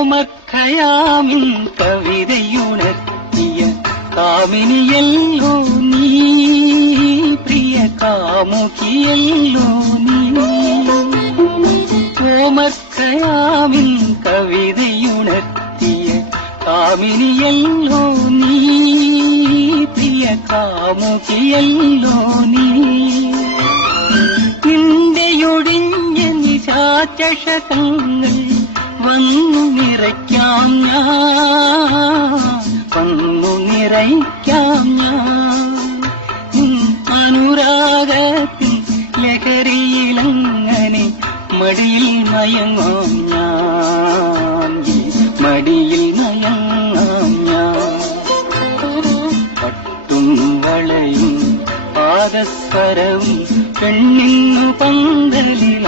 കോമക്കയാമിൻ കവിതയുണർത്തിയ കാമിനിയല്ലോ നീ, പ്രിയ കാമുകിയല്ലോ നീ. കോമക്കയാമിൻ കവിതയുണർത്തിയ കാമിനിയല്ലോ നീ, പ്രിയ കാമുകിയല്ലോ നീ. നിന്റെയൊടിഞ്ഞ നിശാചഷകങ്ങൾ വന്നു നിറയ്ക്കാം ഞാൻ, വന്നു നിറയ്ക്കാം ഞാൻ. അനുരാഗത്തിൽ ലഹരിയിലങ്ങനെ മടിയിൽ മയങ്ങാം ഞാൻ, മടിയിൽ മയങ്ങാം ഞാൻ. പട്ടും വളയും പാദസ്വരവും പെണ്ണിന്നു പന്തലിലാഭരണം